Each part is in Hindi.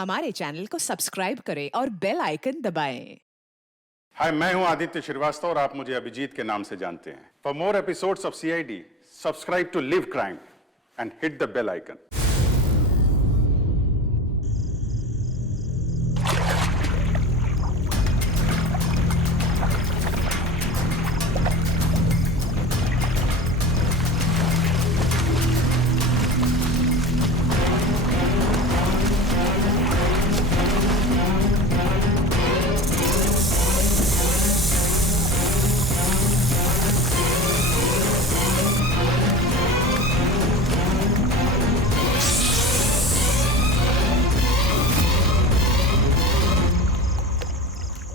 हमारे चैनल को सब्सक्राइब करें और बेल आइकन दबाएं। हाय, मैं हूं आदित्य श्रीवास्तव और आप मुझे अभिजीत के नाम से जानते हैं। For more episodes of CID, subscribe to live crime and hit the bell icon.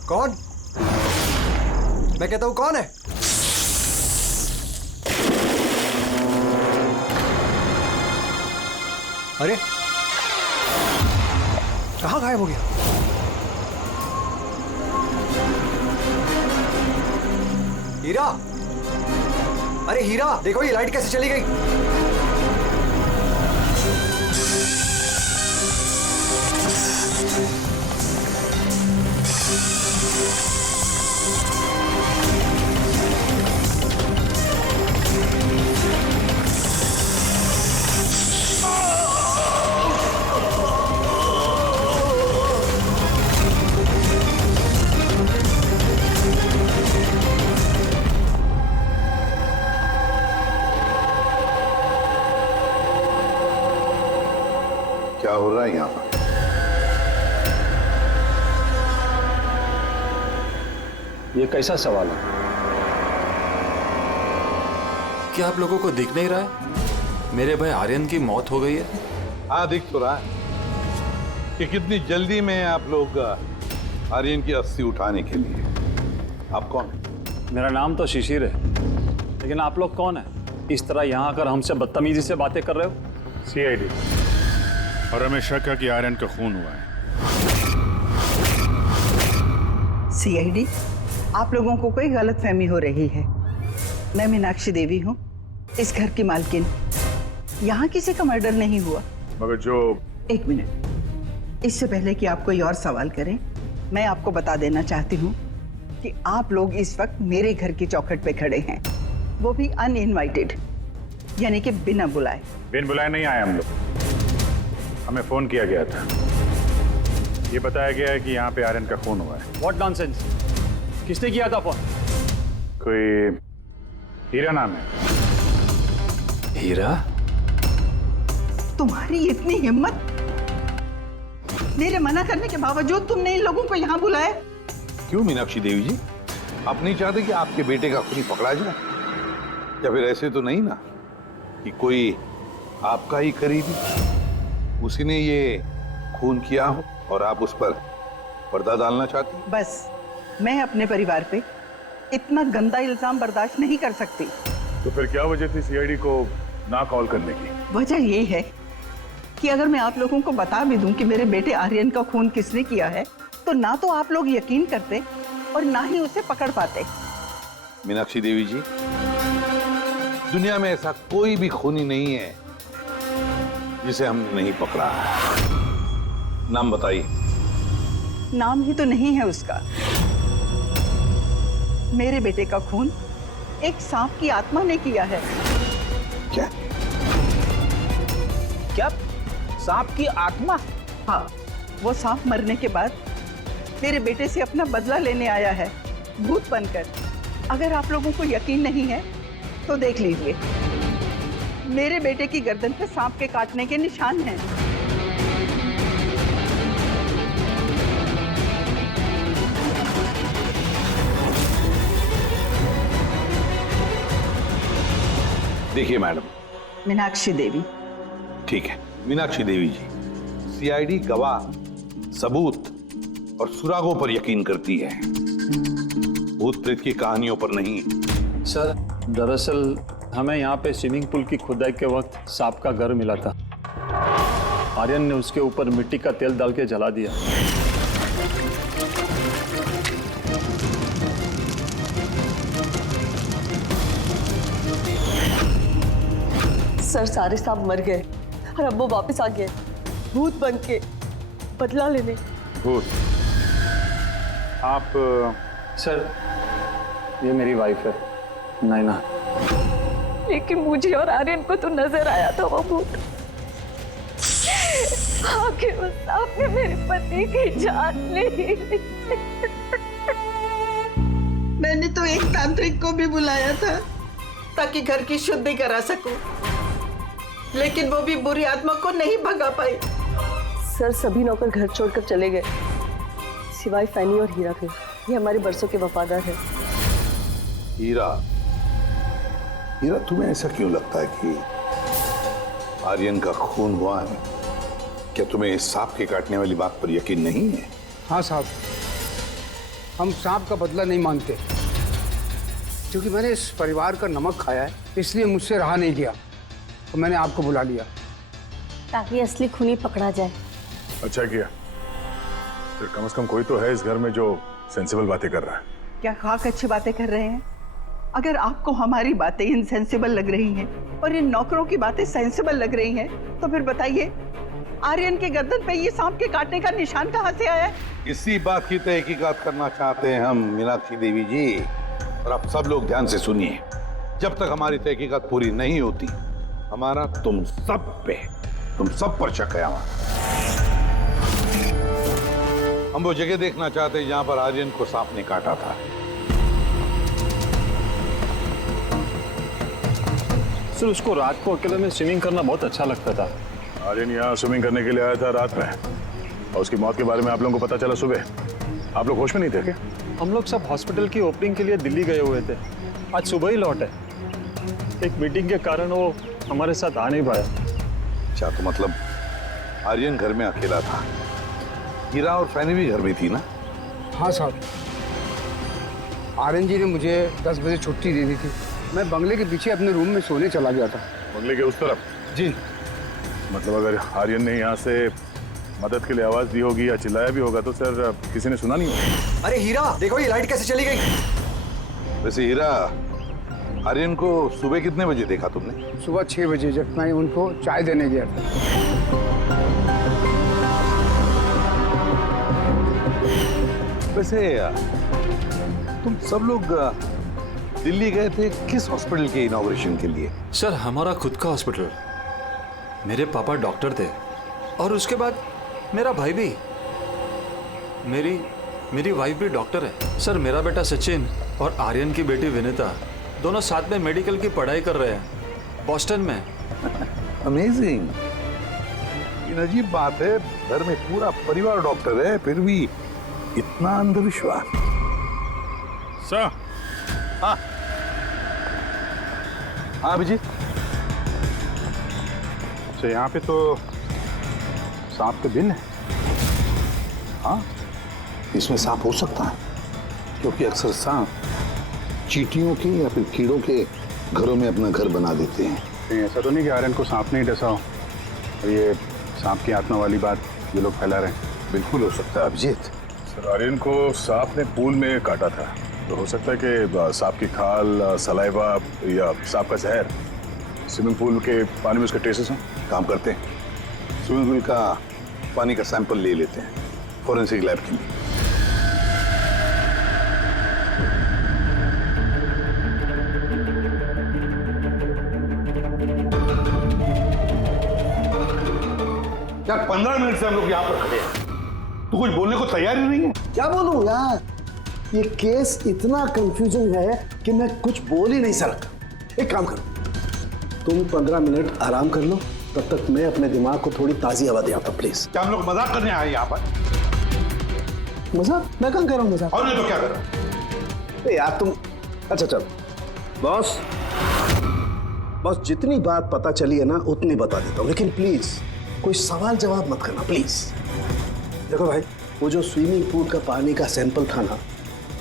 कौन? मैं कहता हूं कौन है? अरे कहां गायब हो गया? हीरा, अरे हीरा देखो ये लाइट कैसे चली गई। क्या हो रहा है यहाँ पर? ये कैसा सवाल है? क्या आप लोगों को दिख नहीं रहा है? मेरे भाई आर्यन की मौत हो गई है। हाँ, दिख तो रहा है कि कितनी जल्दी में आप लोग आर्यन की अस्थि उठाने के लिए। आप कौन है? मेरा नाम तो शिशिर है, लेकिन आप लोग कौन है? इस तरह यहाँ आकर हमसे बदतमीजी से बातें कर रहे हो। सीआईडी, और हमें शक है कि आर्यन का खून हुआ है। सीआईडी, आप लोगों को कोई गलतफहमी हो रही है। मैं मीनाक्षी देवी हूँ, इस घर की मालकिन। यहाँ किसी का मर्डर नहीं हुआ। मगर जो... एक मिनट, इससे पहले कि आप कोई और सवाल करें, मैं आपको बता देना चाहती हूँ कि आप लोग इस वक्त मेरे घर की चौखट पे खड़े हैं, वो भी अनइनवाइटेड, यानी कि बिना बुलाए। बिन बुलाए नहीं आए हम लोग। हमें फोन किया गया था, ये बताया गया है कि यहाँ पे आर्यन का खून हुआ है। What nonsense? किसने किया था फोन? कोई हीरा नाम है। हीरा? तुम्हारी इतनी हिम्मत! मेरे मना करने के बावजूद तुमने इन लोगों को यहाँ बुलाया? क्यों मीनाक्षी देवी जी, आप नहीं चाहते कि आपके बेटे का खूनी पकड़ा जाए? या फिर ऐसे तो नहीं ना कि कोई आपका ही करीबी उसी ने ये खून किया हो और आप उस पर पर्दा डालना चाहती? बस, मैं अपने परिवार पे इतना गंदा इल्जाम बर्दाश्त नहीं कर सकती। तो फिर क्या वजह थी सीआईडी को ना कॉल करने की? वजह ये है कि अगर मैं आप लोगों को बता भी दूं कि मेरे बेटे आर्यन का खून किसने किया है, तो ना तो आप लोग यकीन करते और ना ही उसे पकड़ पाते। मीनाक्षी देवी जी, दुनिया में ऐसा कोई भी खूनी नहीं है जिसे हमने नहीं पकड़ा है। नाम बताइए। नाम ही तो नहीं है उसका। मेरे बेटे का खून एक सांप की आत्मा ने किया है। क्या? क्या? सांप की आत्मा? हाँ, वो सांप मरने के बाद मेरे बेटे से अपना बदला लेने आया है, भूत बनकर। अगर आप लोगों को यकीन नहीं है तो देख लीजिए, मेरे बेटे की गर्दन पे सांप के काटने के निशान हैं। देखिए मैडम। मीनाक्षी देवी। ठीक है मीनाक्षी देवी जी, सीआईडी गवाह, सबूत और सुरागों पर यकीन करती है, भूत प्रेत की कहानियों पर नहीं। सर, दरअसल हमें यहाँ पे स्विमिंग पूल की खुदाई के वक्त सांप का घर मिला था। आर्यन ने उसके ऊपर मिट्टी का तेल डाल के जला दिया। सर, सारे सांप मर गए और अब वो वापस आ गए भूत बन के। बदला लेने। गुड। आप सर, ये मेरी वाइफ है, नैना। लेकिन मुझे और आर्यन को तो नजर आया था वो भूत। आखिर उस सांप ने मेरे पति की जान ली। मैंने तो एक तांत्रिक को भी बुलाया था ताकि घर की शुद्धि करा सकूं, लेकिन वो भी बुरी आत्मा को नहीं भगा पाई। सर, सभी नौकर घर छोड़कर चले गए सिवाय फैनी और हीरा के। ये हमारे बरसों के वफादार है। हीरा, हीरा, तुम्हें ऐसा क्यों लगता है कि आर्यन का खून हुआ है? क्या तुम्हें इस सांप के काटने वाली बात पर यकीन नहीं है? हाँ साहब, हम सांप का बदला नहीं मानते, क्योंकि मैंने इस परिवार का नमक खाया है, इसलिए मुझसे रहा नहीं गया तो मैंने आपको बुला लिया ताकि असली खूनी पकड़ा जाए। अच्छा किया। फिर कम से कम कोई तो है इस घर में जो सेंसिबल बातें कर रहा है। क्या खाक अच्छी बातें कर रहे हैं? अगर आपको हमारी बातें इनसेंसिबल लग रही हैं और इन नौकरों की बातें सेंसिबल लग रही हैं, तो फिर बताइए आर्यन के गर्दन पे ये सांप के काटने का निशान कहाँ से आया? इसी बात की तहकीकात करना चाहते हैं हम, मीनाक्षी देवी जी। और आप सब लोग ध्यान से सुनिए, जब तक हमारी तहकीकात पूरी नहीं होती, हमारा तुम सब पर शक है। हम वो जगह देखना चाहते हैं जहां पर आर्यन को सांप ने काटा था। सर, उसको रात को अकेले में स्विमिंग करना बहुत अच्छा लगता था। आर्यन यहाँ स्विमिंग करने के लिए आया था रात में, और उसकी मौत के बारे में आप लोगों को पता चला सुबह। आप लोग होश में नहीं थे क्या? हम लोग सब हॉस्पिटल की ओपनिंग के लिए दिल्ली गए हुए थे, आज सुबह ही लौटे। एक मीटिंग के कारण वो हमारे साथ आ नहीं पाया। अच्छा, तो मतलब आर्यन घर में अकेला था, हीरा और फैनी भी घर में थी ना? हाँ साहब, आर्यन जी ने मुझे 10 बजे छुट्टी दे दी थी। मैं बंगले के पीछे अपने रूम में सोने चला गया था। बंगले के उस तरफ? जी। मतलब अगर आर्यन ने यहाँ से मदद के लिए आवाज दी होगी या चिल्लाया भी होगा तो सर किसी ने सुना नहीं होगा। अरे हीरा, देखो ये लाइट कैसे चली गई। वैसे हीरा, आर्यन को सुबह कितने बजे देखा तुमने? सुबह 6 बजे, जब मैं उनको चाय देने गया था। वैसे तुम सब लोग दिल्ली गए थे किस हॉस्पिटल के इनॉग्रेशन के लिए? सर, हमारा खुद का हॉस्पिटल। मेरे पापा डॉक्टर थे और उसके बाद मेरा भाई भी। मेरी वाइफ भी डॉक्टर है। सर, मेरा बेटा सचिन और आर्यन की बेटी विनीता दोनों साथ में मेडिकल की पढ़ाई कर रहे हैं बॉस्टन में। अमेजिंग। ये अजीब बात है, घर में पूरा परिवार डॉक्टर है, फिर भी इतना अंधविश्वास। सर। हाँ अभिजीत। तो यहाँ पे तो सांप के दिन है। हाँ, इसमें सांप हो सकता है, क्योंकि अक्सर सांप चींटियों के या फिर कीड़ों के घरों में अपना घर बना देते हैं। कहीं ऐसा तो नहीं कि आर्यन को सांप नहीं डसा हो और ये सांप की आत्मा वाली बात ये लोग फैला रहे हैं? बिल्कुल हो सकता है अभिजीत। सर, आर्यन को सांप ने पूल में काटा था, तो हो सकता है कि सांप की खाल, सलाइवा या सांप का जहर स्विमिंग पूल के पानी में उसके ट्रेसेस हों। काम करते हैं, स्विमिंग पूल का पानी का सैंपल ले लेते हैं फॉरेंसिक लैब के लिए। यार 15 मिनट से हम लोग यहाँ पर खड़े हैं, तो कुछ बोलने को तैयार ही नहीं है। क्या बोलूं यार, ये केस इतना कंफ्यूजिंग है कि मैं कुछ बोल ही नहीं सकता। एक काम करो, तुम 15 मिनट आराम कर लो, तब तक मैं अपने दिमाग को थोड़ी ताजी हवा दे आता हूं, प्लीज। क्या हम लोग मजाक करने आए यहाँ पर? मजाक? मैं कहाँ कर रहा हूँ मजाक? और नहीं तो क्या कर रहा हूँ? यार तुम, अच्छा चलो बॉस, जितनी बात पता चली है ना उतनी बता देता हूँ, लेकिन प्लीज कोई सवाल जवाब मत करना प्लीज। देखो भाई, वो जो स्विमिंग पूल का पानी का सैंपल था ना,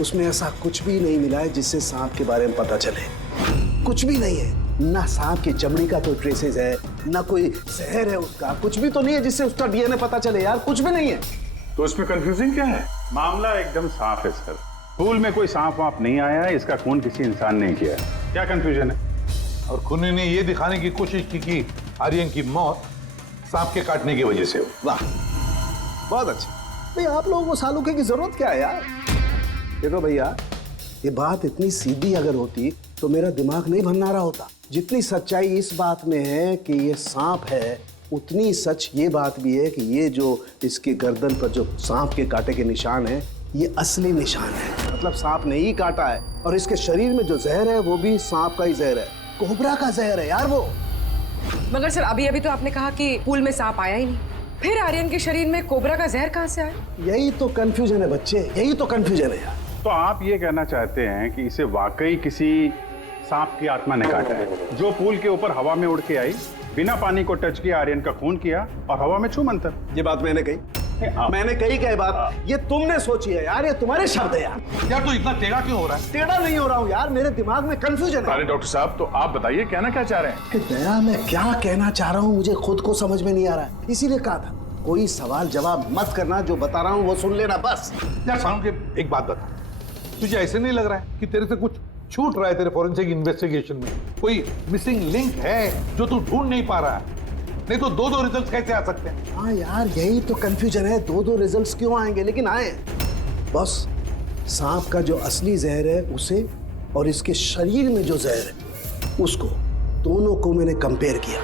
उसमें ऐसा कुछ भी नहीं मिला है जिससे सांप के बारे में पता चले। कुछ भी नहीं है, ना सांप की चमड़ी का कोई ट्रेसेस है, ना कोई जहर है उसका, कुछ भी तो नहीं है जिससे उसका डीएनए पता चले यार, कुछ भी नहीं है। तो इसमें कंफ्यूजिंग क्या है? मामला एकदम साफ है सर। पूल में कोई सांप वाप नहीं आया है, इसका खून किसी इंसान ने किया है। क्या कंफ्यूजन है? और खूनी ने ये दिखाने की कोशिश की कि आर्यन की मौत सांप के काटने की वजह से हो। वाह बहुत अच्छा। भाई आप लोगों को सालूके की जरूरत क्या है यार? देखो भैया, ये बात इतनी सीधी अगर होती तो मेरा दिमाग नहीं भंनारा होता। जितनी सच्चाई इस बात में है कि ये सांप है, उतनी सच ये बात भी है कि ये जो इसके गर्दन पर जो सांप के कांटे के निशान है, ये असली निशान है। मतलब सांप ने ही काटा है और इसके शरीर में जो जहर है वो भी सांप का ही जहर है, कोबरा का जहर है यार वो। मगर सर अभी तो आपने कहा कि पूल में सांप आया ही नहीं, फिर आर्यन के शरीर में कोबरा का जहर कहाँ से आया? यही तो कंफ्यूजन है बच्चे, यही तो कंफ्यूजन है यार। तो आप ये कहना चाहते हैं कि इसे वाकई किसी सांप की आत्मा ने काटा है, जो पूल के ऊपर हवा में उड़ के आई, बिना पानी को टच किया, आर्यन का खून किया और हवा में छू मंतर। ये बात मैंने कही? मैंने कही क्या बात? ये तुमने सोची है यार, ये तुम्हारे शब्द है यार। यार तो इतना टेढ़ा क्यों हो रहा है? टेढ़ा नहीं हो रहा हूँ यार, मेरे दिमाग में कंफ्यूजन है। अरे डॉक्टर साहब, तो आप बताइए कहना क्या चाह रहे हैं? कि दया मैं क्या कहना चाह रहा हूँ मुझे खुद को समझ में नहीं आ रहा है, इसीलिए कहा था कोई सवाल जवाब मत करना, जो बता रहा हूँ वो सुन लेना बस। यार सालुके एक बात बता, तुझे ऐसे नहीं लग रहा है कि तेरे से कुछ छूट रहा है तेरे फॉरेंसिक इन्वेस्टिगेशन में? कोई मिसिंग लिंक है जो तू ढूंढ नहीं पा रहा है? नहीं तो दो रिजल्ट कैसे आ सकते हैं? हाँ यार, यही तो कंफ्यूजन है, दो रिजल्ट्स क्यों आएंगे? लेकिन आए बस। सांप का जो असली जहर है उसे और इसके शरीर में जो जहर है उसको, दोनों को मैंने कंपेयर किया।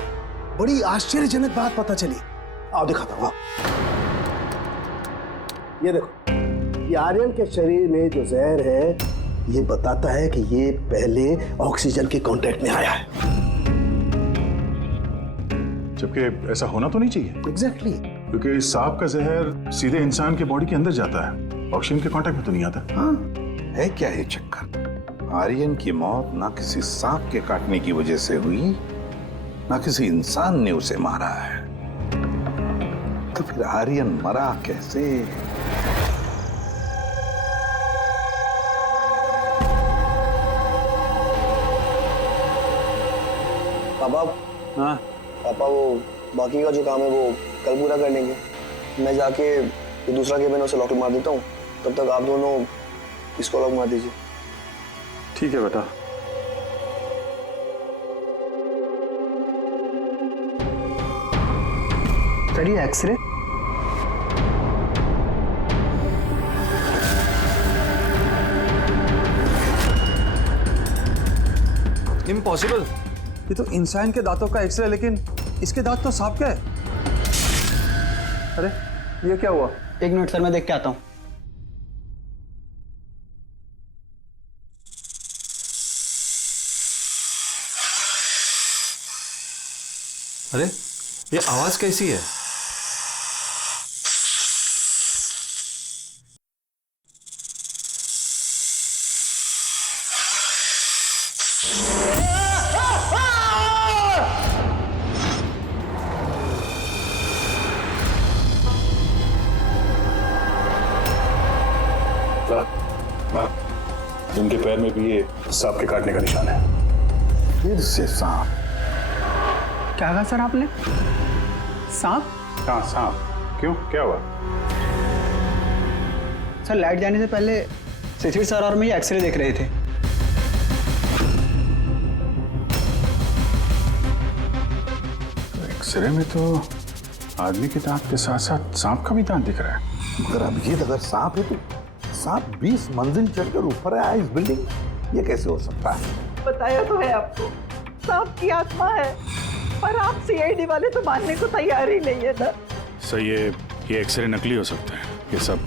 बड़ी आश्चर्यजनक बात पता चली। आओ दिखाता हूँ। ये देखो, ये आर्यन के शरीर में जो जहर है ये बताता है कि ये पहले ऑक्सीजन के कांटेक्ट में आया है। जबकि ऐसा होना तो नहीं चाहिए। एग्जैक्टली। क्योंकि सांप का जहर सीधे इंसान के बॉडी के अंदर जाता है, ऑक्सीजन के कांटेक्ट में तो नहीं आता। हाँ, है क्या ये चक्कर? आर्यन की मौत ना किसी सांप के काटने की वजह से हुई, ना किसी इंसान ने उसे मारा है। तो फिर आर्यन मरा कैसे? पापा, हाँ पापा वो बाकी का जो काम है वो कल पूरा कर लेंगे। मैं जाके ये दूसरा केबिन उसे लॉक मार देता हूँ, तब तक आप दोनों इसको लॉक मार दीजिए। ठीक है बेटा। सर ये एक्सरे? इम्पॉसिबल, ये तो इंसान के दांतों का एक्सरे, लेकिन इसके दांत तो सांप के हैं। अरे ये क्या हुआ? एक मिनट सर, मैं देख के आता हूँ। अरे ये आवाज कैसी है? इनके पैर में भी ये सांप के काटने का निशान है। फिर से सांप? क्या कहा सर आपने? सांप? हाँ सांप। क्यों, क्या हुआ? सर लाइट जाने से पहले शिशिर सर और मैं ये एक्सरे देख रहे थे। एक्सरे में तो आदमी के दांत के साथ साथ सांप का भी दांत दिख रहा है। मगर अभिजीत, अगर सांप है तो सांप 20 मंजिल चढ़कर ऊपर आया इस बिल्डिंग, ये कैसे हो सकता है? बताया तो है आपको, सांप की आत्मा है, पर आप सीआईडी वाले तो मानने को तैयार ही नहीं है ना। सर ये एक्सरे नकली हो सकते हैं, ये सब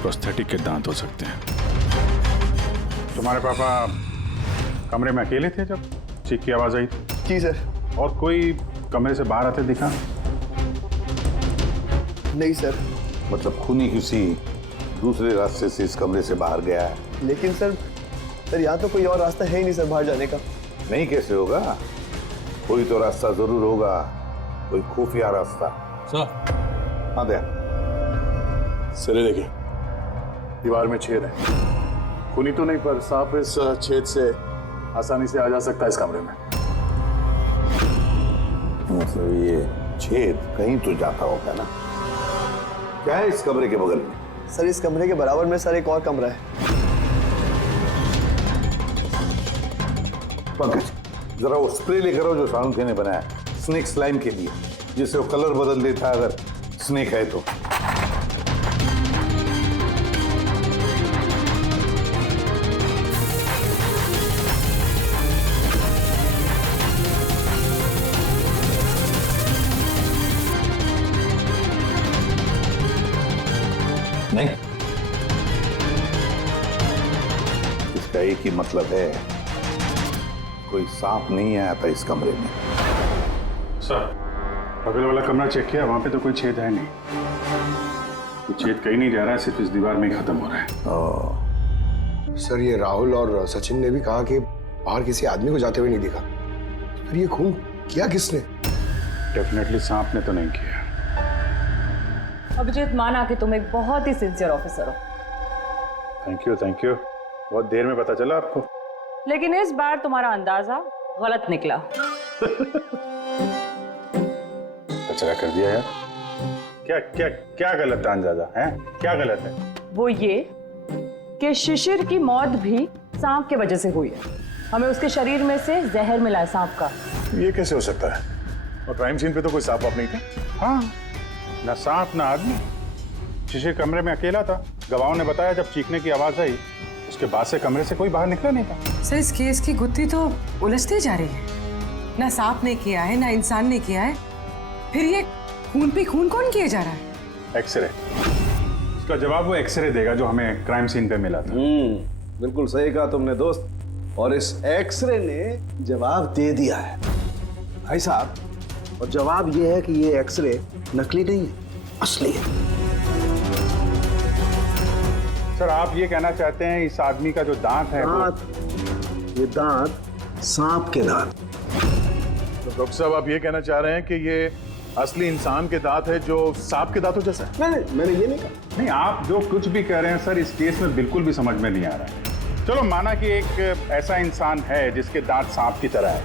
प्रोस्थेटिक के दांत हो सकते हैं। तुम्हारे पापा कमरे में अकेले थे जब चीख की आवाज आई थी? जी सर। और कोई कमरे से बाहर आते दिखा? नहीं सर। मतलब खूनी किसी दूसरे रास्ते से इस कमरे से बाहर गया है? लेकिन सर यहाँ तो कोई और रास्ता है ही नहीं सर बाहर जाने का। नहीं कैसे होगा? कोई तो रास्ता जरूर होगा, कोई खुफिया रास्ता। सर। हाँ दया। सर ये देखिए, दीवार में छेद है। खूनी तो नहीं, पर सांप इस छेद से आसानी से आ जा सकता है इस कमरे में। मतलब ये छेद कहीं तो जाता होगा ना? क्या है इस कमरे के बगल में? सर इस कमरे के बराबर में सर एक और कमरा है। पंकज, जरा वो स्प्रे लेकर आओ जो सालुके ने बनाया स्नेक स्लाइम के लिए, जिससे वो कलर बदल देता है अगर स्नेक है तो। नहीं, इसका एक ही मतलब है, कोई सांप नहीं आया था इस कमरे में। सर, बगल वाला कमरा चेक किया, वहां पे तो कोई छेद है नहीं। कोई छेद कहीं नहीं जा रहा है, सिर्फ इस दीवार में ही खत्म हो रहा है। सर, ये राहुल और सचिन ने भी कहा कि बाहर किसी आदमी को जाते हुए नहीं देखा। फिर ये खून किया किसने? डेफिनेटली सांप ने तो नहीं किया। अभिजीत, माना कि तुम एक बहुत ही सिंसियर ऑफिसर हो। Thank you, thank you. बहुत देर में पता चला आपको। लेकिन इस बार तुम्हारा अंदाजा गलत निकला। कचरा कर दिया यार। क्या क्या क्या गलत अंदाजा है? क्या गलत है? वो ये कि शिशिर की मौत भी सांप के वजह से हुई है। हमें उसके शरीर में से जहर मिला है सांप का। ये कैसे हो सकता है? और क्राइम सीन पे तो कोई सांप वाप नहीं था। हाँ, ना सांप ना आदमी। शिशिर कमरे में अकेला था। गवाहों ने बताया जब चीखने की आवाज आई, उसके बाद से कमरे से कोई बाहर निकला नहीं था। सर, इस केस की गुत्थी तो उलझती जा रही है। ना सांप ने किया है, ना इंसान ने किया है, फिर ये खून पे खून कौन किया जा रहा है? एक्सरे। इसका जवाब वो एक्सरे देगा जो हमें क्राइम सीन पे मिला था। बिल्कुल सही कहा तुमने दोस्त। और इस एक्सरे ने जवाब दे दिया है भाई साहब। और जवाब ये है कि ये एक्सरे नकली नहीं है, असली है। सर, आप ये कहना चाहते हैं इस आदमी का जो दांत है ये दांत सांप के दांत। तो डॉक्टर साहब, आप ये कहना चाह रहे हैं कि ये असली इंसान के दांत है जो सांप के दांतों जैसा है? नहीं, मैंने ये नहीं कहा। नहीं, आप जो कुछ भी कह रहे हैं सर, इस केस में बिल्कुल भी समझ में नहीं आ रहा है। चलो माना कि एक ऐसा इंसान है जिसके दांत सांप की तरह है,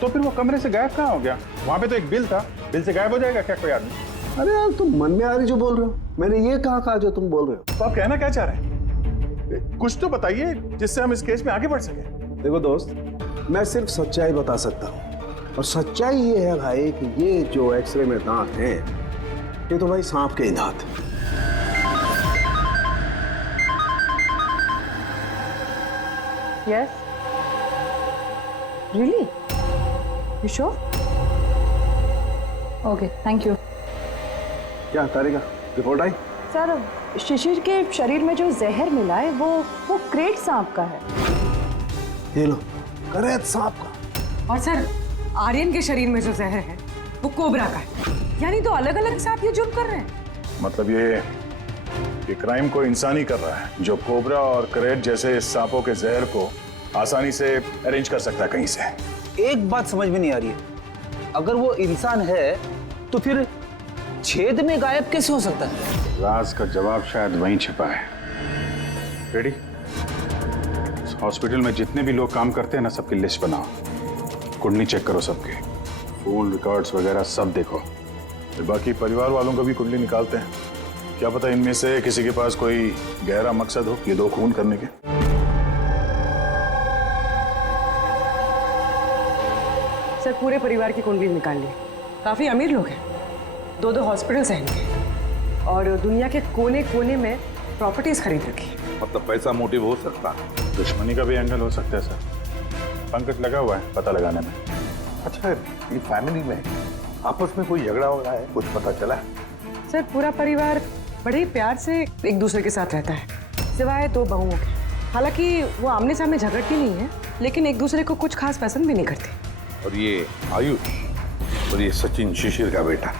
तो फिर वो कमरे से गायब कहाँ हो गया? वहां पे तो एक बिल था, बिल से गायब हो जाएगा क्या कोई आदमी? अरे यार, तुम मन में आ रही जो बोल रहे हो। मैंने ये कहा जो तुम बोल रहे हो। तो आप कहना क्या चाह रहे हैं? कुछ तो बताइए जिससे हम इस केस में आगे बढ़ सके। देखो दोस्त, मैं सिर्फ सच्चाई बता सकता हूँ। और सच्चाई ये है भाई कि ये जो एक्सरे में दांत हैं, ये तो भाई सांप के ही दांत हैं। Yes. Really? You sure? Okay, thank you. क्या तारिका, रिपोर्ट आई? सर, शिशिर के शरीर में जो जहर मिला है वो क्रेट सांप का है। ये लो, क्रेट सांप का। और सर, आर्यन के शरीर में जो जहर है वो कोबरा का है। यानी तो अलग अलग सांप ये जुर्म कर रहे हैं। मतलब ये क्राइम को इंसान ही कर रहा है, जो कोबरा और करेट जैसे सांपों के जहर को आसानी से अरेंज कर सकता है कहीं से। एक बात समझ में नहीं आ रही है, अगर वो इंसान है तो फिर छेद में गायब कैसे हो सकता है? राज का जवाब शायद वहीं छिपा है। रेडी? हॉस्पिटल में जितने भी लोग काम करते हैं ना, सबकी लिस्ट बनाओ, कुंडली चेक करो सबके, फोन रिकॉर्ड्स वगैरह सब देखो। फिर बाकी परिवार वालों का भी कुंडली निकालते हैं। क्या पता इनमें से किसी के पास कोई गहरा मकसद हो ये दो खून करने के। सर, पूरे परिवार की कुंडली निकाल ली। काफी अमीर लोग हैं, 2 हॉस्पिटल्स हैं इनके, और दुनिया के कोने कोने में प्रॉपर्टीज खरीद रखी। मतलब पैसा मोटिव हो सकता है? दुश्मनी का भी एंगल हो सकता है सर। पंकज लगा हुआ है पता लगाने में। अच्छा, ये फैमिली में आपस में कोई झगड़ा हो रहा है, कुछ पता चला? सर, पूरा परिवार बड़े ही प्यार से एक दूसरे के साथ रहता है, सिवाय 2 बहुओं के। हालांकि वो आमने सामने झगड़ती नहीं है, लेकिन एक दूसरे को कुछ खास पसंद भी नहीं करती। और ये आयुष और ये सचिन, शिशिर का बेटा,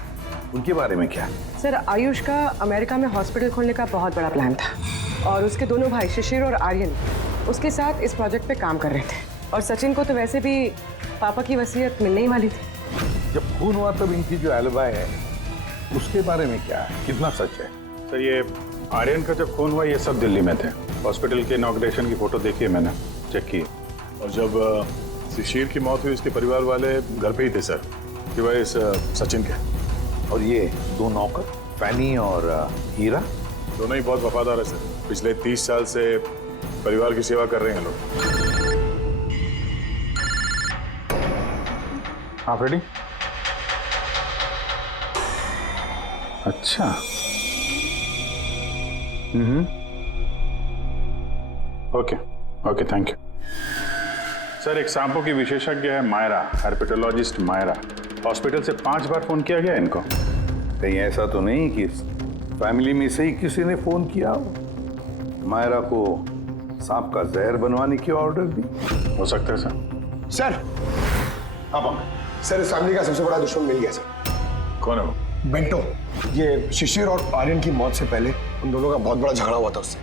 उनके बारे में क्या? सर, आयुष का अमेरिका में हॉस्पिटल खोलने का बहुत बड़ा प्लान था, और उसके दोनों भाई शिशिर और आर्यन उसके साथ इस प्रोजेक्ट पे काम कर रहे थे। और सचिन को तो वैसे भी पापा की वसीयत मिलने ही वाली थी। जब खून हुआ तब इनकी जो एलिबाई है उसके बारे में क्या है, कितना सच है? सर, ये आर्यन का जब खून हुआ ये सब दिल्ली में थे। हॉस्पिटल के इनॉग्रेशन की फोटो देखी है मैंने, चेक की। और जब शिशिर की मौत हुई उसके परिवार वाले घर पे ही थे सर, सिवाय इस सचिन के। और ये 2 नौकर, फैनी और हीरा, दोनों ही बहुत वफादार है सर। पिछले 30 साल से परिवार की सेवा कर रहे हैं लोग। आप रेडी? अच्छा। Okay okay, thank you sir. एक सांपों की विशेषज्ञ है मायरा, हर्पेटोलॉजिस्ट मायरा। हॉस्पिटल से 5 बार फोन किया गया इनको। कहीं ऐसा तो नहीं कि फैमिली में से ही किसी ने फोन किया हो, मायरा को सांप का जहर बनवाने की ऑर्डर दी। हो सकता है सर। सर हाँ सर, इस फैमिली का सबसे बड़ा दुश्मन मिल गया सर। कौन है वो? बेंटो। ये शिशिर और आर्यन की मौत से पहले उन दोनों का बहुत बड़ा झगड़ा हुआ था उससे।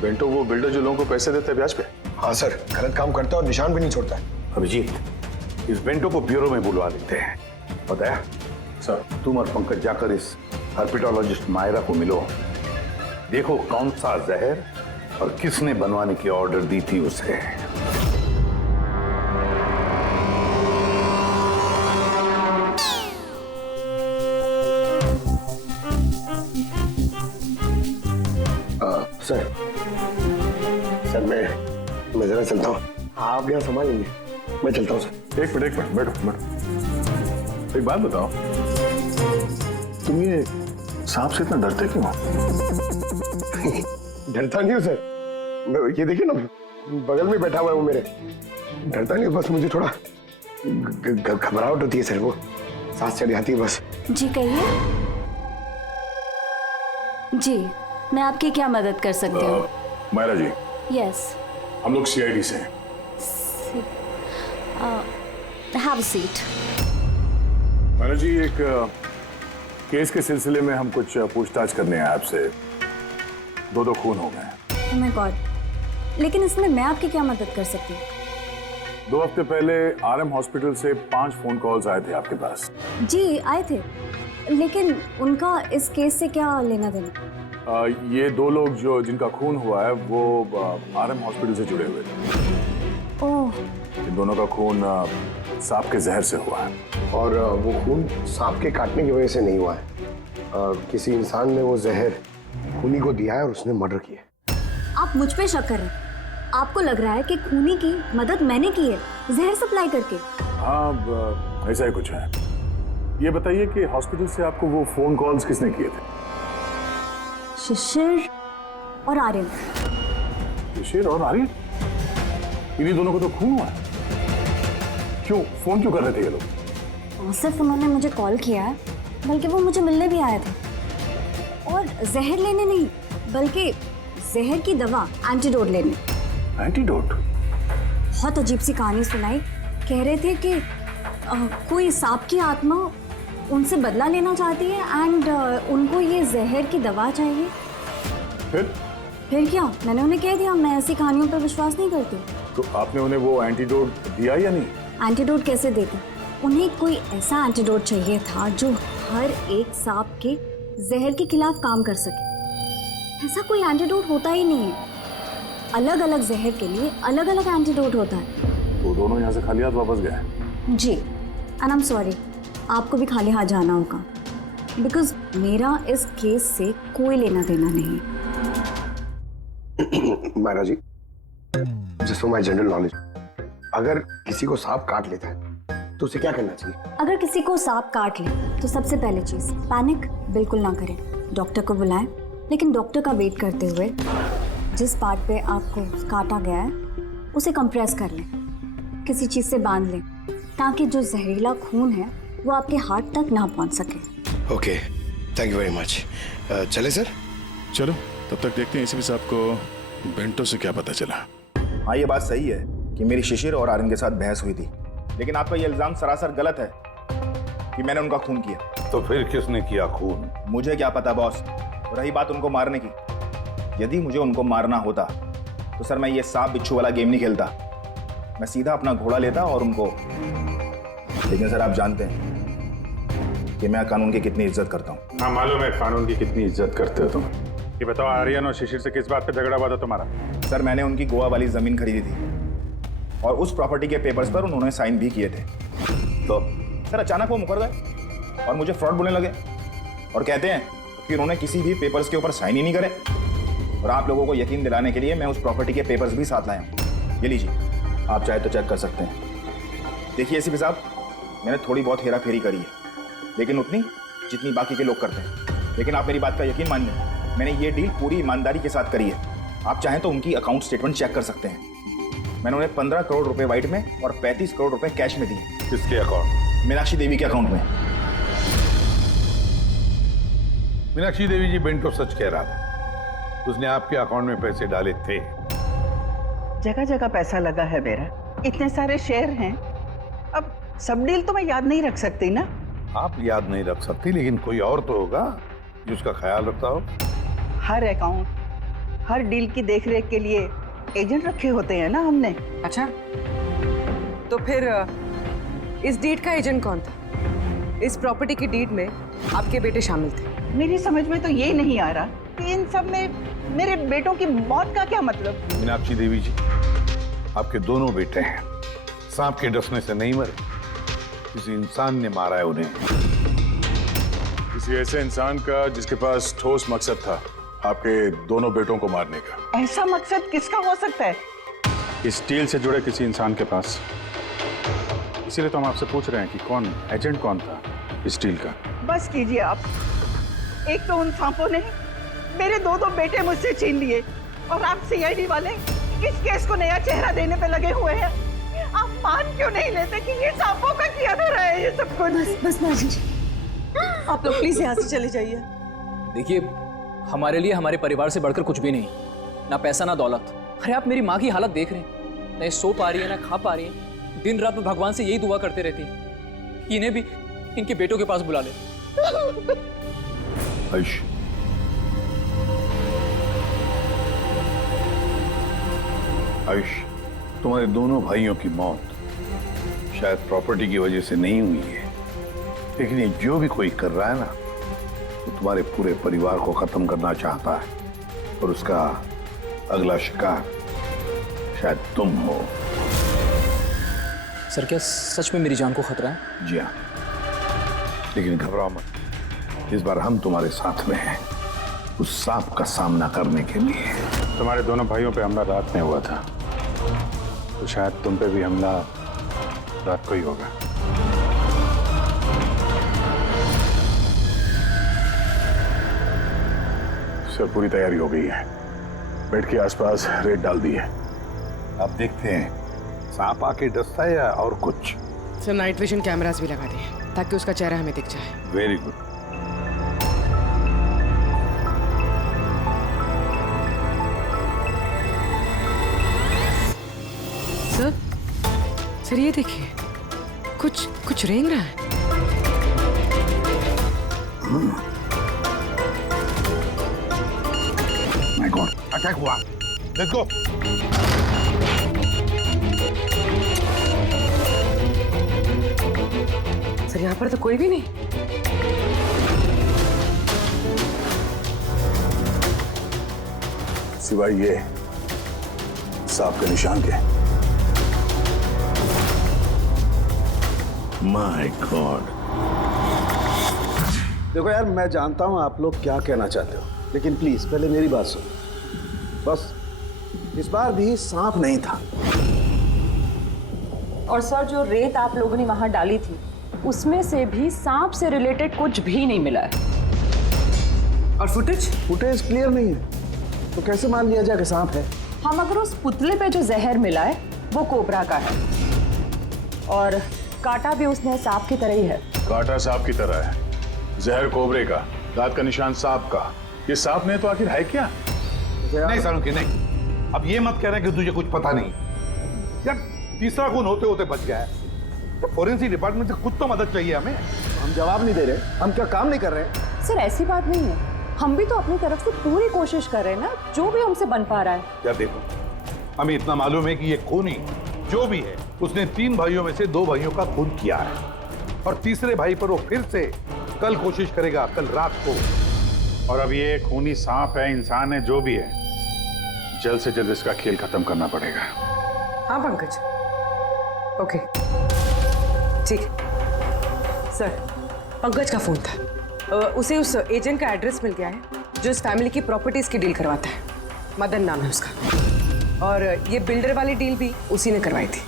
बेंटो वो बिल्डर जो लोगों को पैसे देते हैं ब्याज पे? हाँ सर, गलत काम करता है और निशान भी नहीं छोड़ता है। अभिजीत, इस बेंटो को ब्यूरो में बुलवा लेते हैं। बताया सर। तुम और पंकज जाकर इस हर्पिटोलॉजिस्ट मायरा को मिलो, देखो कौन सा जहर और किसने बनवाने की ऑर्डर दी थी उसे। सर मैं जरा चलता हूँ, आप यहाँ संभाल लेंगे, मैं चलता हूँ सर। एक मिनट बैठो। एक बात बताओ, तुम ये सांप से इतना डरते क्यों? डरता नहीं हूँ सर, ये देखिए ना, बगल में बैठा हुआ है वो मेरे। डरता नहीं, बस मुझे थोड़ा घबराहट होती है सर, वो सांस चढ़ जाती है बस। जी कहिए। जी मैं आपकी क्या मदद कर सकती हूँ? मायरा जी, यस। हम लोग सीआईडी से हैं। Have a seat. Myra ji, एक केस के सिलसिले में हम कुछ पूछताछ करने हैं आपसे। दो खून हो गए। ओह माय गॉड, लेकिन इसमें मैं आपकी क्या मदद कर सकती हूँ? 2 हफ्ते पहले आरएम हॉस्पिटल से 5 फोन कॉल्स आए थे आपके पास। जी आए थे, लेकिन उनका इस केस से क्या लेना देना? ये 2 लोग जिनका खून हुआ है वो आरएम हॉस्पिटल से जुड़े हुए थे। ओह। इन दोनों का खून सांप के जहर से हुआ है। और वो खून सांप के काटने की वजह से नहीं हुआ है। किसी इंसान ने वो जहर खूनी को दिया है और उसने मर्डर किया। आप मुझ पे शक कर रहे हैं? आपको लग रहा है कि खूनी की मदद मैंने की है जहर सप्लाई करके? हाँ, ऐसा ही कुछ है। ये बताइए कि हॉस्पिटल से आपको वो फोन कॉल्स किसने किए थे? शिशिर और आर्यन। शिशिर और आर्यन? इन्हीं दोनों को तो खून हुआ है। क्यों फोन क्यों कर रहे थे ये लोग? सिर्फ उन्होंने मुझे कॉल किया है, बल्कि वो मुझे मिलने भी आए थे। और जहर लेने नहीं, बल्कि जहर की दवा, एंटीडोट लेने। एंटीडोट? बहुत अजीब सी कहानी सुनाई। कह रहे थे कि कोई सांप की आत्मा उनसे बदला लेना चाहती है एंड उनको ये जहर की दवा चाहिए। फिर क्या? मैंने उन्हें कह दिया मैं ऐसी कहानियों पर विश्वास नहीं करती। तो आपने उन्हें वो एंटीडोट दिया या नहीं? एंटीडोट कैसे देते? उन्हें कोई ऐसा एंटीडोट चाहिए था जो हर एक सांप के जहर के खिलाफ काम कर सके। ऐसा कोई एंटीडोट होता ही नहीं है। अलग अलग जहर के लिए अलग अलग एंटीडोट होता है। तो दोनों यहाँ से खाली हाथ वापस गए? जी, एंड आई एम सॉरी, आपको भी खाली हाथ जाना होगा, बिकॉज मेरा इस केस से कोई लेना देना नहीं। Myra ji, just for my general knowledge, अगर किसी को सांप काट लेता है तो उसे क्या करना चाहिए? अगर किसी को सांप काट ले तो सबसे पहले चीज पैनिक बिल्कुल ना करें। डॉक्टर को बुलाएं, लेकिन डॉक्टर का वेट करते हुए जिस पार्ट पे आपको काटा गया है उसे कंप्रेस कर लें, किसी चीज से बांध लें, ताकि जो जहरीला खून है वो आपके हार्ट तक ना पहुंच सके। Okay, thank you very much. चले सर? चलो, तब तक देखते हैं एसीपी साहब को बेंटो से क्या पता चला। हाँ, ये बात सही है कि मेरी शिशिर और आर्यन के साथ बहस हुई थी, लेकिन आपका ये इल्जाम सरासर गलत है कि मैंने उनका खून किया। तो फिर किसने किया खून? मुझे क्या पता बॉस। रही बात उनको मारने की, यदि मुझे उनको मारना होता तो सर मैं ये सांप बिच्छू वाला गेम नहीं खेलता, मैं सीधा अपना घोड़ा लेता और उनको। लेकिन सर आप जानते हैं कि मैं कानून की कितनी इज्जत करता हूँ। हाँ मालूम है कानून की कितनी इज्जत करते हो तुम। ये बताओ, आर्यन और शिशिर से किस बात पे झगड़ा हुआ था तुम्हारा? सर मैंने उनकी गोवा वाली जमीन खरीदी थी और उस प्रॉपर्टी के पेपर्स पर उन्होंने साइन भी किए थे। तो सर अचानक वो मुकर गए और मुझे फ्रॉड बोलने लगे और कहते हैं कि उन्होंने किसी भी पेपर्स के ऊपर साइन ही नहीं करे। और आप लोगों को यकीन दिलाने के लिए मैं उस प्रॉपर्टी के पेपर्स भी साथ लाया हूँ। ये लीजिए, आप चाहे तो चेक कर सकते हैं। देखिए एसीपी साहब, मैंने थोड़ी बहुत हेरा फेरी करी है, लेकिन उतनी जितनी बाकी के लोग करते हैं। लेकिन आप मेरी बात का यकीन मानिए, मैंने ये डील पूरी ईमानदारी के साथ करी है। आप चाहें तो उनकी अकाउंट स्टेटमेंट चेक कर सकते हैं। मैंने उन्हें 15 करोड़ रुपए व्हाइट में और 35 करोड़ रुपए कैश में दिए। किसके अकाउंट? मीनाक्षी देवी के अकाउंट में। मीनाक्षी देवी जी, बेंटो सच कह रहा था। उसने आपके अकाउंट में पैसे डाले थे। जगह जगह पैसा लगा है मेरा, इतने सारे शेयर हैं। अब सब डील तो मैं याद नहीं रख सकती ना। आप याद नहीं रख सकती, लेकिन कोई और तो होगा जो उसका ख्याल रखता हो। हर अकाउंट, हर डील की देखरेख के लिए एजेंट रखे होते हैं ना हमने। अच्छा, तो फिर इस डीड का एजेंट कौन था? इस प्रॉपर्टी की डीड में आपके बेटे शामिल थे। मेरी समझ में तो ये नहीं आ रहा कि इन सब में मेरे बेटों की मौत का क्या मतलब। मीनाक्षी देवी जी, आपके दोनों बेटे हैं, सांप के डसने से नहीं मरे, किसी इंसान ने मारा है उन्हें। किसी ऐसे इंसान का जिसके पास ठोस मकसद था आपके दोनों बेटों को मारने का। ऐसा मकसद किसका हो सकता है? इस डील से जुड़े किसी इंसान के पास। इसीलिए तो हम आपसे पूछ रहे हैं कि कौन एजेंट कौन था इस डील का। बस कीजिए आप। एक तो उन सांपों ने मेरे दो बेटे मुझसे छीन लिए, और आप सीआईडी वाले इस केस को नया चेहरा देने पे लगे हुए हैं। आप मान क्यों नहीं लेते कि ये सांपों का किया धरा है ये सब कुछ? बस माजी जी, आप लोग प्लीज यहाँ से चले जाइए। देखिए, हमारे लिए हमारे परिवार से बढ़कर कुछ भी नहीं, ना पैसा ना दौलत। अरे आप मेरी माँ की हालत देख रहे हैं, ना सो पा रही है ना खा पा रही है। दिन रात में भगवान से यही दुआ करते रहती है कि इन्हें भी इनके बेटों के पास बुला ले। आयुष, आयुष, तुम्हारे दोनों भाइयों की मौत शायद प्रॉपर्टी की वजह से नहीं हुई है, लेकिन ये जो भी कोई कर रहा है ना, वो तुम्हारे पूरे परिवार को खत्म करना चाहता है, और उसका अगला शिकार शायद तुम हो। सर, क्या सच में मेरी जान को खतरा है? जी हाँ, लेकिन घबराओ मत, इस बार हम तुम्हारे साथ में हैं, उस सांप का सामना करने के लिए। तुम्हारे दोनों भाइयों पे हमला रात में हुआ था, तो शायद तुम पे भी हमला रात को ही होगा। सर, पूरी तैयारी हो गई है। बेड के आसपास रेत डाल दी है। अब देखते हैं सांप आके डसता है या और कुछ। सर, नाइट विजन कैमरास भी लगा दिए ताकि उसका चेहरा हमें दिख जाए। Very good. सर ये देखिए, कुछ रेंग रहा है। माय गॉड, अटैक हुआ। Let's go. सर, यहाँ पर तो कोई भी नहीं। सिवाय ये सांप के निशान के। My God. देखो यार, मैं जानता हूं आप लोग क्या कहना चाहते हो, लेकिन प्लीज पहले मेरी बात सुनो। बस इस बार भी सांप नहीं था। और सर, जो रेत आप लोगों ने वहां डाली थी, उसमें से भी सांप से रिलेटेड कुछ भी नहीं मिला है। और फुटेज क्लियर नहीं है, तो कैसे मान लिया जाए कि सांप है? हम अगर उस पुतले पे जो जहर मिला है वो कोबरा का है, और काटा भी उसने सांप की तरह ही है। काटा सांप की तरह है, जहर कोबरे का, दांत का निशान सांप का। ये सांप नहीं तो आखिर है क्या? नहीं सालुंकी, नहीं। अब ये मत कह रहे कि तुझे कुछ पता नहीं। यार, तीसरा खून होते होते बच गया है, तो फोरेंसिक डिपार्टमेंट से कुछ तो मदद चाहिए हमें। हम जवाब नहीं दे रहे, हम क्या काम नहीं कर रहे? सर, ऐसी बात नहीं है, हम भी तो अपनी तरफ से पूरी कोशिश कर रहे हैं ना, जो भी हमसे बन पा रहा है। यार देखो, हमें इतना मालूम है कि ये खूनी जो भी है, उसने 3 भाइयों में से 2 भाइयों का खून किया है, और तीसरे भाई पर वो फिर से कल कोशिश करेगा, कल रात को। और अब ये खूनी सांप है, इंसान है, जो भी है, जल्द से जल्द इसका खेल खत्म करना पड़ेगा। हाँ पंकज, ओके, ठीक। सर, पंकज का फोन था, उसे उस एजेंट का एड्रेस मिल गया है जो इस फैमिली की प्रॉपर्टीज की डील करवाता है। मदन नाम है उसका, और ये बिल्डर वाली डील भी उसी ने करवाई थी।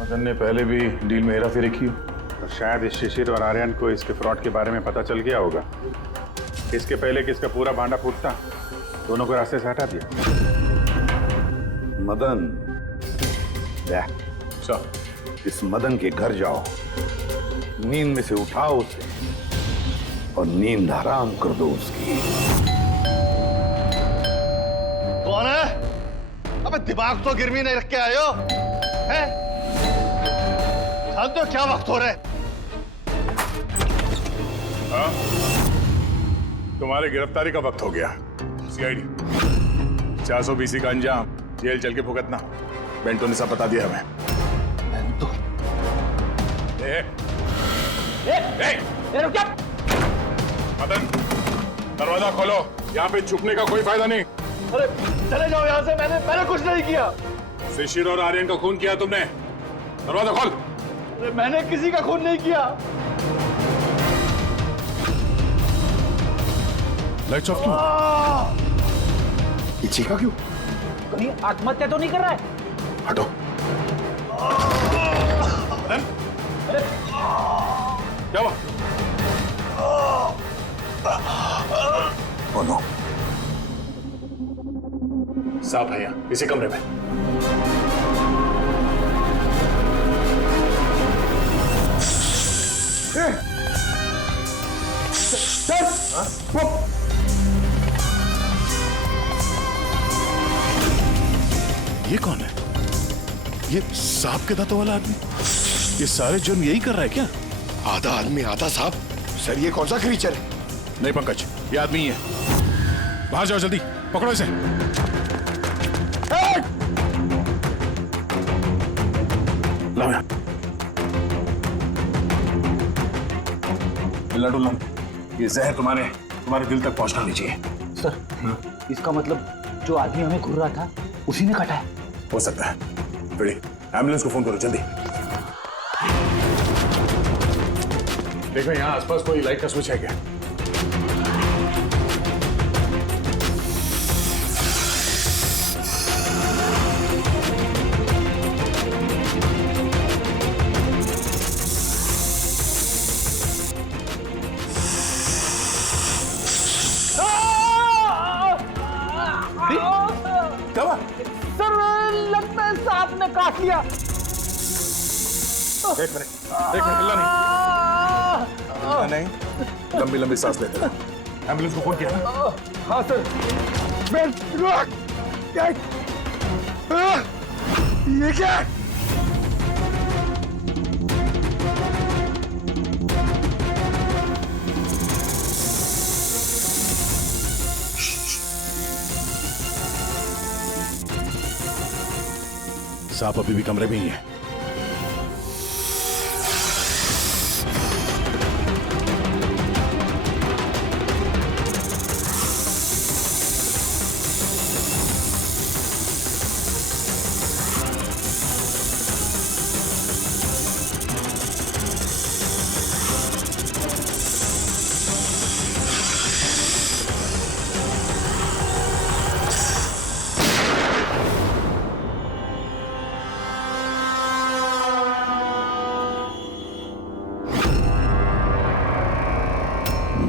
मदन ने पहले भी डील में हेराफेरी की, तो शायद इस शिशिर और आर्यन को इसके फ्रॉड के बारे में पता चल गया होगा। इसके पहले कि इसका पूरा भांडा फूटता, दोनों को रास्ते से हटा दिया। मदन, इस मदन के घर जाओ, नींद में से उठाओ उसे, और नींद हराम कर दो उसकी। कौन है? अबे दिमाग तो गिरवी नहीं रख के आए हो, हैं? जानते हो क्या वक्त हो रहा है? हाँ? तुम्हारे गिरफ्तारी का वक्त हो गया। सीआईडी 420 का अंजाम जेल चल के भुगतना। बेंटो ने सब बता दिया हमें। बेंटो? रुक जा। मदन, दरवाजा खोलो। यहाँ पे छुपने का कोई फायदा नहीं। अरे चले जाओ यहाँ से। मैंने कुछ नहीं किया। शिशिर और आर्यन का खून किया तुमने। दरवाजा खोल। अरे मैंने किसी का खून नहीं किया। लाइट्स ऑफ क्यों? ये चीखा क्यों? कहीं आत्महत्या तो नहीं कर रहा है? हटो। क्या हुआ? नो। सांप है यहाँ, इसी कमरे में। ये कौन है? ये सांप के दांतों वाला आदमी? ये सारे जुर्म यही कर रहा है क्या? आधा आदमी आधा सांप। सर ये कौन सा क्रीचर है? नहीं पंकज, ये आदमी ही है। बाहर जाओ जल्दी, पकड़ो इसे। लाओ यहाँ। लड्डू, ये जहर तुम्हारे दिल तक पहुंचना नहीं चाहिए। सर इसका मतलब जो आदमी हमें घूर रहा था उसी ने काटा है? हो सकता है। बेटी, एम्बुलेंस को फोन करो जल्दी। देखो यहाँ आसपास कोई लाइट का स्विच है क्या? सर लगता है सांप ने काट लिया। एक मिनट हिलना नहीं। लंबी लंबी सांस लेते रहो। एम्बुलेंस को फोन किया ना? हाँ सर। ये क्या? सांप अभी भी कमरे में ही है।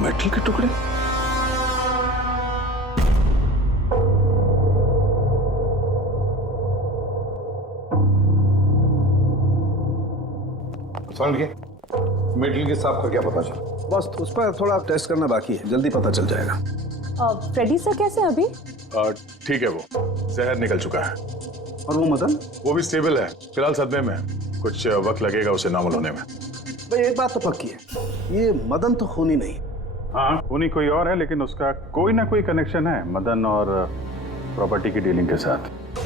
मेटल के टुकड़े? मेटल के सांप का क्या पता चला? बस उस पर थोड़ा टेस्ट करना बाकी है, जल्दी पता चल जाएगा। फ्रेडी सर कैसे हैं अभी? ठीक है, वो जहर निकल चुका है। और वो मदन? वो भी स्टेबल है, फिलहाल सदमे में। कुछ वक्त लगेगा उसे नॉर्मल होने में। भाई एक बात तो पक्की है, ये मदन तो खूनी नहीं। हाँ, खूनी कोई और है, लेकिन उसका कोई ना कोई कनेक्शन है मदन और प्रॉपर्टी की डीलिंग के साथ।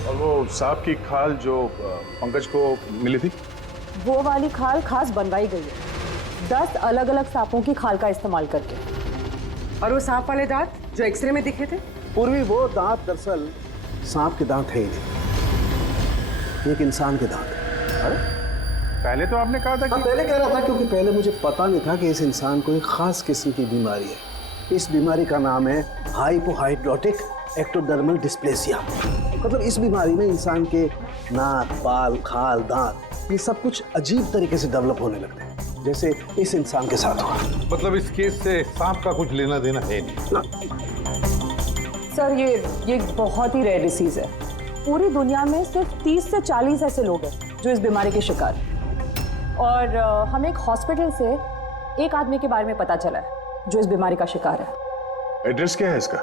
और वो सांप की खाल जो पंकज को मिली थी, वो वाली खाल खास बनवाई गई है 10 अलग अलग सांपों की खाल का इस्तेमाल करके। और वो सांप वाले दांत जो एक्सरे में दिखे थे? पूर्वी वो दांत दरअसल सांप के दांत है ही नहीं, एक इंसान के दांत है। अरे पहले तो आपने कहा था कि... पहले कह रहा था क्योंकि पहले मुझे पता नहीं था कि इस इंसान को एक खास किस्म की बीमारी है। इस बीमारी का नाम है हाइपोहाइड्रोटिक एक्टोडर्मल डिस्प्लेसिया। मतलब इस बीमारी में इंसान के नाक, बाल, खाल, दांत ये सब कुछ अजीब तरीके से डेवलप होने लगते हैं, जैसे इस इंसान के साथ हुआ। मतलब इस केस से सांप का कुछ लेना देना है नहीं? सर ये बहुत ही रेयर डिसीज है। पूरी दुनिया में सिर्फ 30 से 40 ऐसे लोग हैं जो इस बीमारी के शिकार हैं। और हमें एक हॉस्पिटल से एक आदमी के बारे में पता चला है जो इस बीमारी का शिकार है। एड्रेस क्या है इसका?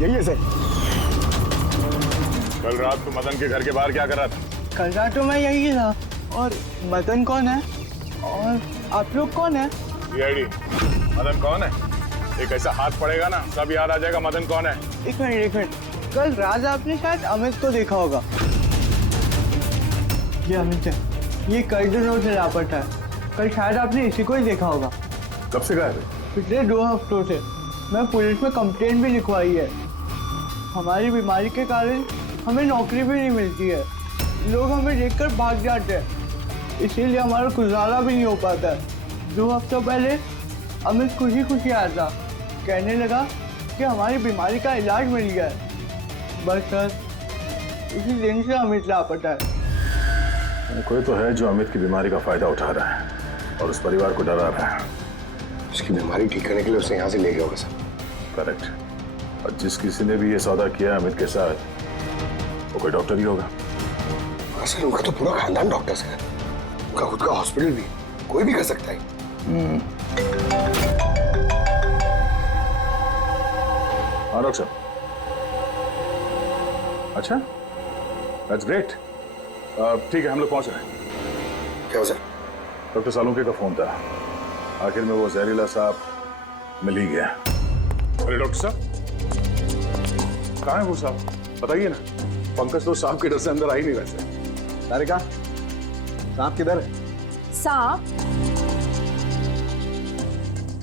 यही है सर। कल रात को मदन के घर के बाहर क्या कर रहा था? कल रात तो मैं यही था। और मदन कौन है? और आप लोग कौन है? सीआईडी। मदन कौन है? एक ऐसा हाथ पड़ेगा ना, सब याद आ जाएगा मदन कौन है। एक मिनट। कल रात आपने शायद अमित को देखा होगा। ये अमित है, ये कई दिनों से लापता है। कल शायद आपने इसी को ही देखा होगा। कब से गायब है? पिछले 2 हफ्तों से। मैं पुलिस में कंप्लेंट भी लिखवाई है। हमारी बीमारी के कारण हमें नौकरी भी नहीं मिलती है। लोग हमें देखकर भाग जाते हैं, इसीलिए हमारा गुजारा भी नहीं हो पाता है। 2 हफ्तों पहले अमित खुशी आया था, कहने लगा कि हमारी बीमारी का इलाज मिल गया है। बस सर, उसी दिन से अमित लापता है। कोई तो है जो अमित की बीमारी का फायदा उठा रहा है और उस परिवार को डरा रहा है। उसकी बीमारी ठीक करने के लिए उसे यहाँ से ले गया होगा सर। करेक्ट। और जिस किसी ने भी ये सौदा किया अमित के साथ, वो कोई डॉक्टर ही होगा। सर उनका तो पूरा खानदान डॉक्टर्स है। उनका खुद का हॉस्पिटल भी, कोई भी कर सकता है। हाँ डॉक्टर साहब। अच्छा, दैट्स ग्रेट। ठीक है, हम लोग पहुंच रहे हैं। क्या सर? डॉक्टर सालुंके का फोन था। आखिर में वो जहरीला सांप मिल ही गया। अरे डॉक्टर साहब, कहाँ है वो सांप? बताइए ना। पंकज तो सांप के डर से अंदर आ ही नहीं रहे। तारिका, सांप किधर है? सांप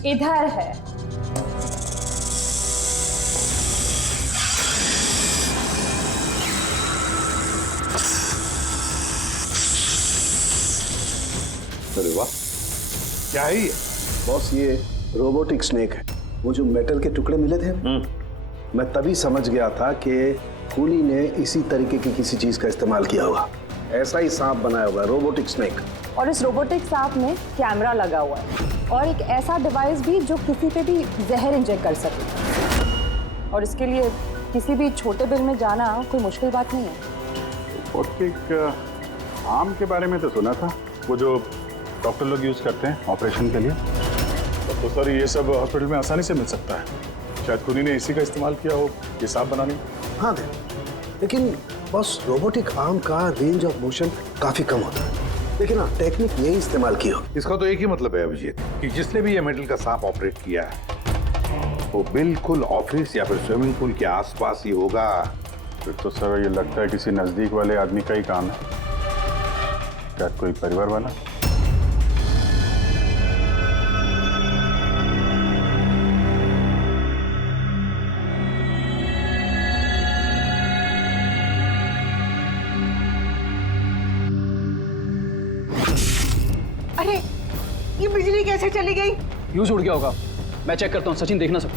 इधर है। अरे वाह, क्या है ये? बॉस, ये रोबोटिक स्नेक है। वो जो मेटल के टुकड़े मिले थे, मैं तभी समझ गया था कि खूनी ने इसी तरीके की किसी चीज का इस्तेमाल किया होगा। ऐसा ही सांप बनाया हुआ है, रोबोटिक स्नेक। और इस रोबोटिक सांप में कैमरा लगा हुआ है और एक ऐसा डिवाइस भी जो किसी पे भी जहर इंजेक्ट कर सके। और इसके लिए किसी भी छोटे बिल में जाना कोई मुश्किल बात नहीं है। रोबोटिक आर्म के बारे में तो सुना था, वो जो डॉक्टर लोग यूज करते हैं ऑपरेशन के लिए। तो सर ये सब हॉस्पिटल में आसानी से मिल सकता है। शायद खूनी ने इसी का इस्तेमाल किया हो ये सांप बनाने में। हाँ दे, लेकिन बस रोबोटिक आर्म का रेंज ऑफ मोशन काफी कम होता है। लेकिन हाँ, टेक्निक यही इस्तेमाल की होगी। इसका तो एक ही मतलब है अभिजीत कि जिसने भी ये मेटल का सांप ऑपरेट किया है वो बिल्कुल ऑफिस या फिर स्विमिंग पूल के आसपास ही होगा। फिर तो सर ये लगता है किसी नजदीक वाले आदमी का ही काम है। क्या कोई परिवार वाला? अरे, ये बिजली कैसे चली गई? फ्यूज उड़ गया होगा। मैं चेक करता हूँ। सचिन देखना सब।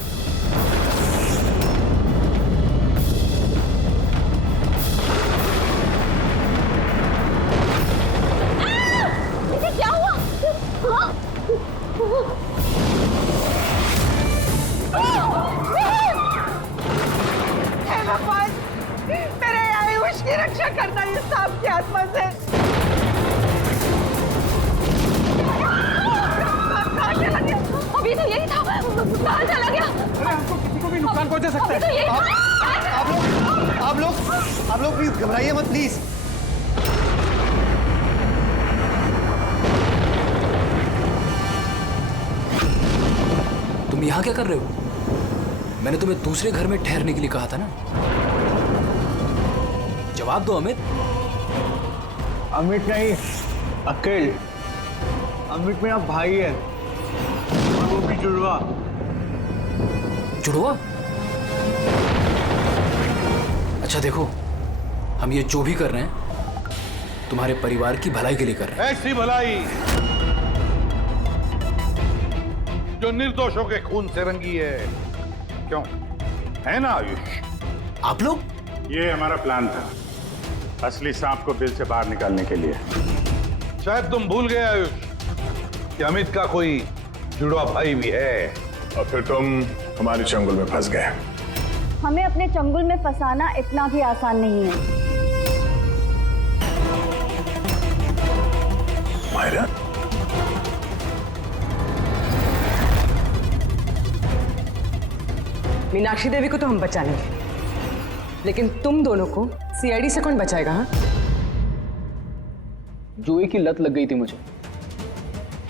इसे क्या हुआ? हे भगवान, मेरे आयुष की रक्षा करना इस सांप की आत्मा से। अभी तो यही था, कहाँ चला गया? अरे हमको किसी को भी नुकसान पहुंचा सकता है। तो यही आप लोग प्लीज घबराइए मत प्लीज। तुम यहाँ क्या कर रहे हो? मैंने तुम्हें दूसरे घर में ठहरने के लिए कहा था ना। जवाब दो अमित। अमित नहीं, अकेल। अमित मेरा भाई है और वो भी जुड़वा। जुड़वा? अच्छा देखो, हम ये जो भी कर रहे हैं तुम्हारे परिवार की भलाई के लिए कर रहे हैं। ऐसी भलाई जो निर्दोषों के खून से रंगी है। क्यों है ना आयुष? आप लोग? ये हमारा प्लान था, असली सांप को बिल से बाहर निकालने के लिए। शायद तुम भूल गए आयुष कि अमित का कोई जुड़वा भाई भी है। और फिर तुम हमारे चंगुल में फंस गए। हमें अपने चंगुल में फंसाना इतना भी आसान नहीं है। मायरा, मीनाक्षी देवी को तो हम बचा लेंगे, लेकिन तुम दोनों को सीआईडी से कौन बचाएगा? हाँ, जुए की लत लग गई थी मुझे,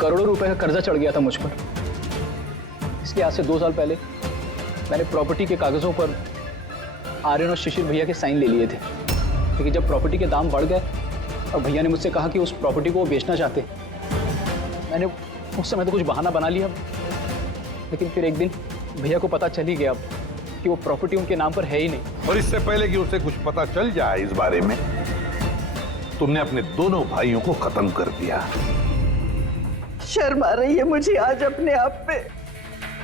करोड़ों रुपए का कर्जा चढ़ गया था मुझ पर। इसलिए आज से 2 साल पहले मैंने प्रॉपर्टी के कागजों पर आर्यन और शिशिर भैया के साइन ले लिए थे। लेकिन जब प्रॉपर्टी के दाम बढ़ गए और भैया ने मुझसे कहा कि उस प्रॉपर्टी को वो बेचना चाहते, मैंने उस समय तो कुछ बहाना बना लिया, लेकिन फिर एक दिन भैया को पता चल ही गया कि वो प्रॉपर्टी उनके नाम पर है ही नहीं। और इससे पहले कि उसे कुछ पता चल जाए इस बारे में, तुमने अपने दोनों भाइयों को खत्म कर दिया। शर्म आ रही है मुझे आज अपने आप पे,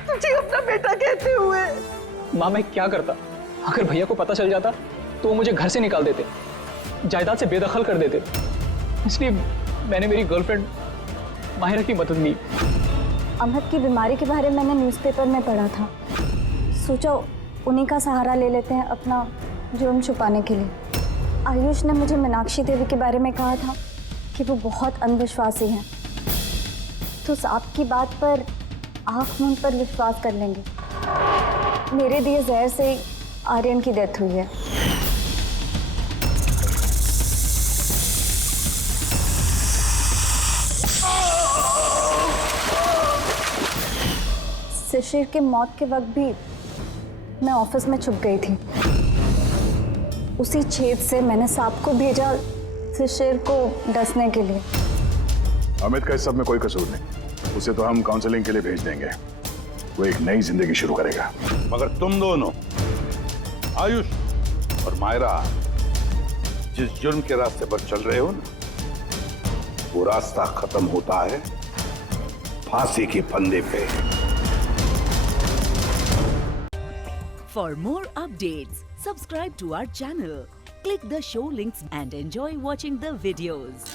तुझे अपना बेटा कहते हुए। माँ, मैं क्या करता? अगर भैया को पता चल जाता तो वो मुझे घर से निकाल देते, जायदाद से बेदखल कर देते। इसलिए मैंने मेरी गर्लफ्रेंड माहिरा की मदद ली। अमहद की बीमारी के बारे में मैंने न्यूज़पेपर में पढ़ा था, सोचा उन्हीं का सहारा ले लेते हैं अपना जुर्म छुपाने के लिए। आयुष ने मुझे मीनाक्षी देवी के बारे में कहा था कि वो बहुत अंधविश्वासी हैं, तो सांप की बात पर आँख मूंद पर विश्वास कर लेंगे। मेरे दिए जहर से आर्यन की डेथ हुई है। शिशिर के मौत के वक्त भी मैं ऑफिस में छुप गई थी। उसी छेद से मैंने सांप को भेजा शिशिर को डसने के लिए। अमित का इस सब में कोई कसूर नहीं, उसे तो हम काउंसलिंग के लिए भेज देंगे, वो एक नई जिंदगी शुरू करेगा। मगर तुम दोनों, आयुष और मायरा, जिस जुर्म के रास्ते पर चल रहे हो ना, वो रास्ता खत्म होता है फांसी के फंदे पे। For more updates, subscribe to our channel, click the show links and enjoy watching the videos.